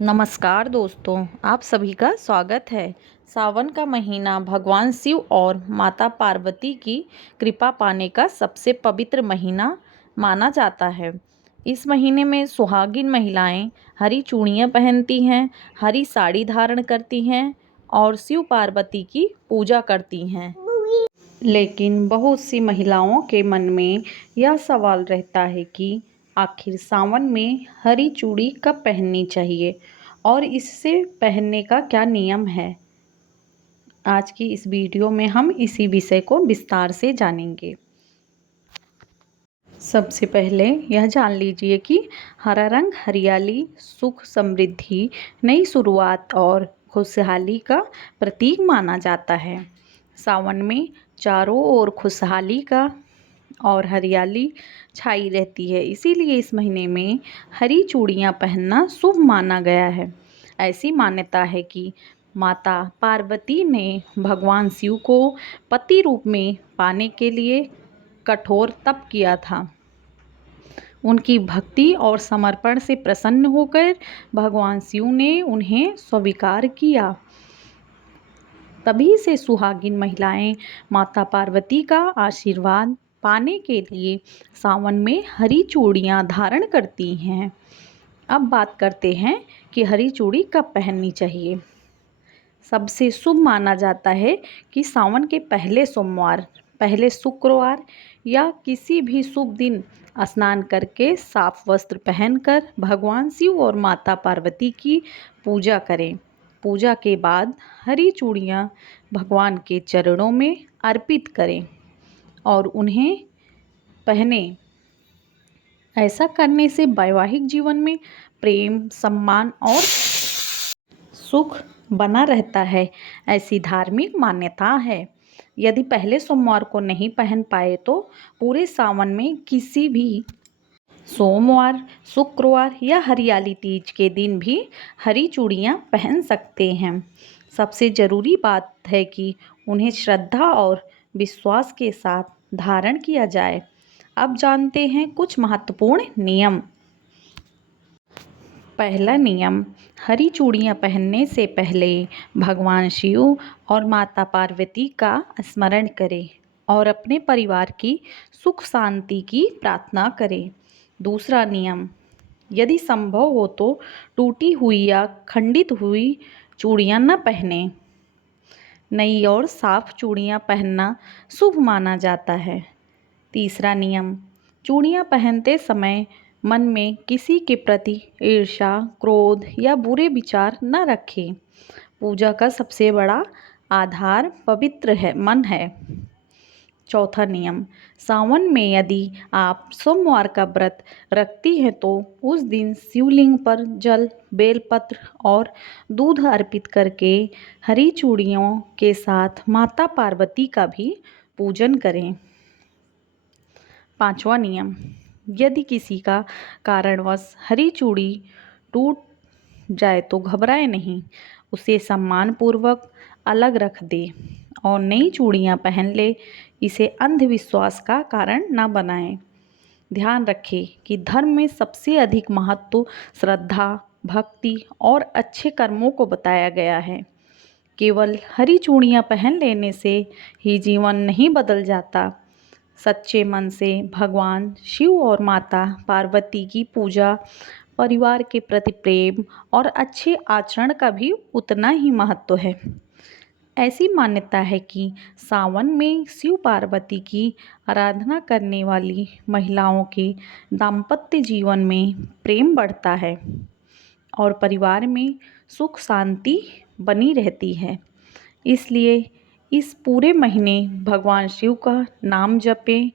नमस्कार दोस्तों, आप सभी का स्वागत है। सावन का महीना भगवान शिव और माता पार्वती की कृपा पाने का सबसे पवित्र महीना माना जाता है। इस महीने में सुहागिन महिलाएं हरी चूड़ियां पहनती हैं, हरी साड़ी धारण करती हैं और शिव पार्वती की पूजा करती हैं। लेकिन बहुत सी महिलाओं के मन में यह सवाल रहता है कि आखिर सावन में हरी चूड़ी कब पहननी चाहिए और इससे पहनने का क्या नियम है। आज की इस वीडियो में हम इसी विषय को विस्तार से जानेंगे। सबसे पहले यह जान लीजिए कि हरा रंग हरियाली, सुख, समृद्धि, नई शुरुआत और खुशहाली का प्रतीक माना जाता है। सावन में चारों ओर खुशहाली का और हरियाली छाई रहती है, इसीलिए इस महीने में हरी चूड़ियाँ पहनना शुभ माना गया है। ऐसी मान्यता है कि माता पार्वती ने भगवान शिव को पति रूप में पाने के लिए कठोर तप किया था। उनकी भक्ति और समर्पण से प्रसन्न होकर भगवान शिव ने उन्हें स्वीकार किया। तभी से सुहागिन महिलाएं माता पार्वती का आशीर्वाद पाने के लिए सावन में हरी चूड़ियां धारण करती हैं। अब बात करते हैं कि हरी चूड़ी कब पहननी चाहिए। सबसे शुभ माना जाता है कि सावन के पहले सोमवार, पहले शुक्रवार या किसी भी शुभ दिन स्नान करके साफ वस्त्र पहनकर भगवान शिव और माता पार्वती की पूजा करें। पूजा के बाद हरी चूड़ियाँ भगवान के चरणों में अर्पित करें और उन्हें पहने। ऐसा करने से वैवाहिक जीवन में प्रेम, सम्मान और सुख बना रहता है, ऐसी धार्मिक मान्यता है। यदि पहले सोमवार को नहीं पहन पाए तो पूरे सावन में किसी भी सोमवार, शुक्रवार या हरियाली तीज के दिन भी हरी चूड़ियाँ पहन सकते हैं। सबसे ज़रूरी बात है कि उन्हें श्रद्धा और विश्वास के साथ धारण किया जाए। अब जानते हैं कुछ महत्वपूर्ण नियम। पहला नियम, हरी चूड़ियाँ पहनने से पहले भगवान शिव और माता पार्वती का स्मरण करें और अपने परिवार की सुख शांति की प्रार्थना करें। दूसरा नियम, यदि संभव हो तो टूटी हुई या खंडित हुई चूड़ियाँ न पहनें। नई और साफ चूड़ियाँ पहनना शुभ माना जाता है। तीसरा नियम, चूड़ियाँ पहनते समय मन में किसी के प्रति ईर्ष्या, क्रोध या बुरे विचार न रखें। पूजा का सबसे बड़ा आधार पवित्र मन है। चौथा नियम, सावन में यदि आप सोमवार का व्रत रखती हैं तो उस दिन शिवलिंग पर जल, बेलपत्र और दूध अर्पित करके हरी चूड़ियों के साथ माता पार्वती का भी पूजन करें। पांचवा नियम, यदि किसी का कारणवश हरी चूड़ी टूट जाए तो घबराए नहीं, उसे सम्मानपूर्वक अलग रख दे और नई चूड़ियाँ पहन ले। इसे अंधविश्वास का कारण न बनाएं। ध्यान रखें कि धर्म में सबसे अधिक महत्व श्रद्धा, भक्ति और अच्छे कर्मों को बताया गया है। केवल हरी चूड़ियाँ पहन लेने से ही जीवन नहीं बदल जाता। सच्चे मन से भगवान शिव और माता पार्वती की पूजा, परिवार के प्रति प्रेम और अच्छे आचरण का भी उतना ही महत्व है। ऐसी मान्यता है कि सावन में शिव पार्वती की आराधना करने वाली महिलाओं के दाम्पत्य जीवन में प्रेम बढ़ता है और परिवार में सुख शांति बनी रहती है। इसलिए इस पूरे महीने भगवान शिव का नाम जपें,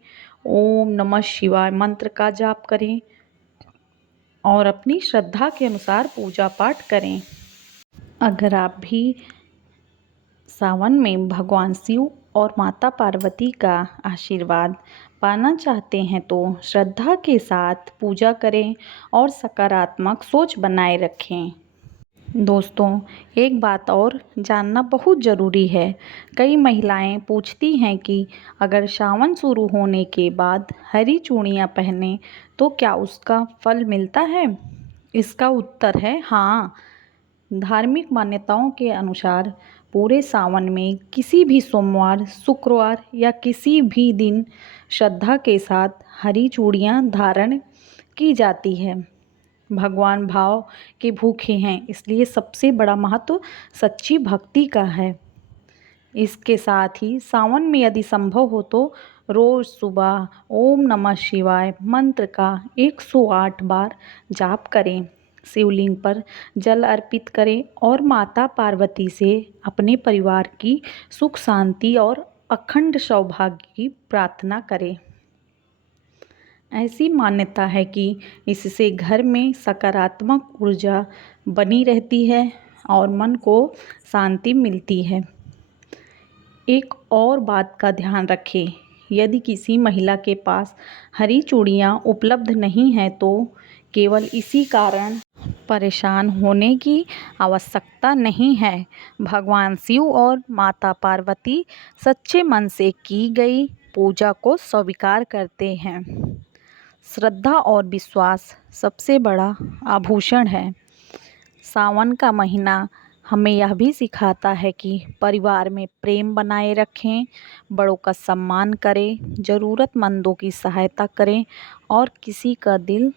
ओम नमः शिवाय मंत्र का जाप करें और अपनी श्रद्धा के अनुसार पूजा पाठ करें। अगर आप भी सावन में भगवान शिव और माता पार्वती का आशीर्वाद पाना चाहते हैं तो श्रद्धा के साथ पूजा करें और सकारात्मक सोच बनाए रखें। दोस्तों, एक बात और जानना बहुत ज़रूरी है। कई महिलाएं पूछती हैं कि अगर सावन शुरू होने के बाद हरी चूड़ियाँ पहनें तो क्या उसका फल मिलता है। इसका उत्तर है हाँ, धार्मिक मान्यताओं के अनुसार पूरे सावन में किसी भी सोमवार, शुक्रवार या किसी भी दिन श्रद्धा के साथ हरी चूड़ियाँ धारण की जाती है। भगवान भाव के भूखे हैं, इसलिए सबसे बड़ा महत्व सच्ची भक्ति का है। इसके साथ ही सावन में यदि संभव हो तो रोज़ सुबह ओम नमः शिवाय मंत्र का 108 बार जाप करें, शिवलिंग पर जल अर्पित करें और माता पार्वती से अपने परिवार की सुख शांति और अखंड सौभाग्य की प्रार्थना करें। ऐसी मान्यता है कि इससे घर में सकारात्मक ऊर्जा बनी रहती है और मन को शांति मिलती है। एक और बात का ध्यान रखें, यदि किसी महिला के पास हरी चूड़ियाँ उपलब्ध नहीं हैं तो केवल इसी कारण परेशान होने की आवश्यकता नहीं है। भगवान शिव और माता पार्वती सच्चे मन से की गई पूजा को स्वीकार करते हैं। श्रद्धा और विश्वास सबसे बड़ा आभूषण है। सावन का महीना हमें यह भी सिखाता है कि परिवार में प्रेम बनाए रखें, बड़ों का सम्मान करें, ज़रूरतमंदों की सहायता करें और किसी का दिल